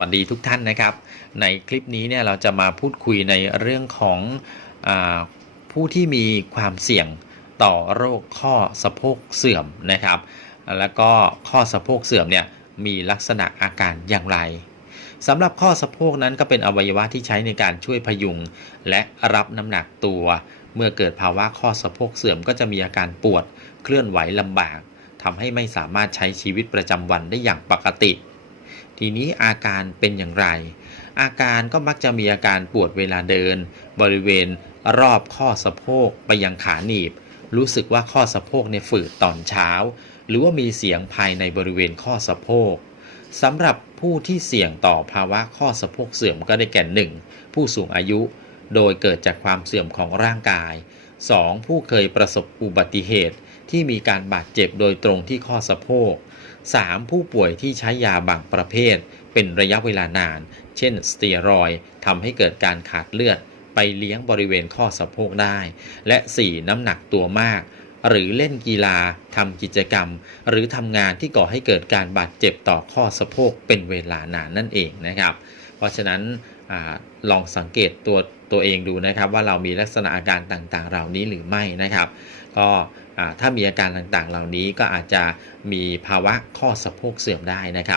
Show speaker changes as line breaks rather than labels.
สวัสดีทุกท่านนะครับ ในคลิปนี้เนี่ยเราจะมาพูดคุยในเรื่องของอผู้ที่มีความเสี่ยงต่อโรคข้อสะโพกเสื่อมนะครับ แล้วก็ข้อสะโพกเสื่อมเนี่ยมีลักษณะอาการอย่างไรสำหรับข้อสะโพกนั้นก็เป็นอวัยวะที่ใช้ในการช่วยพยุง และรับน้ำหนักตัว เมื่อเกิดภาวะข้อสะโพกเสื่อมก็จะมีอาการปวดเคลื่อนไหวลำบากทำให้ไม่สามารถใช้ชีวิตประจำวันได้อย่างปกติ ทีนี้อาการเป็นอย่างไร อาการก็มักจะมีอาการปวดเวลาเดิน บริเวณรอบข้อสะโพกไปยังขาหนีบ รู้สึกว่าข้อสะโพกเนี่ยฝืดตอนเช้า หรือว่ามีเสียงภายในบริเวณข้อสะโพกสำหรับผู้ที่เสี่ยงต่อภาวะข้อสะโพกเสื่อมก็ได้แก่ 1. ผู้สูงอายุ โดยเกิดจากความเสื่อมของร่างกาย 2. ผู้เคยประสบอุบัติเหตุที่มีการบาดเจ็บโดยตรงที่ข้อสะโพก 3. ผู้ป่วยที่ใช้ยาบางประเภท เป็นระยะเวลานาน เช่น สเตียรอยทำให้เกิดการขาดเลือด ไปเลี้ยงบริเวณข้อสะโพกได้ และ 4. น้ำหนักตัวมาก หรือเล่นกีฬาทำกิจกรรม หรือทำงานที่ก่อให้เกิดการบาดเจ็บต่อข้อสะโพกเป็นเวลานานนั่นเองนะครับ เพราะฉะนั้นอลองสังเกตตัวตัวเองดูนะครับว่าเรามีลักษณะอาการต่างๆ เหล่านี้หรือไม่นะครับก็ถ้ามีอาการต่างๆ เหล่านี้ก็อาจจะมีภาวะข้อสะโพกเสื่อมได้นะครับ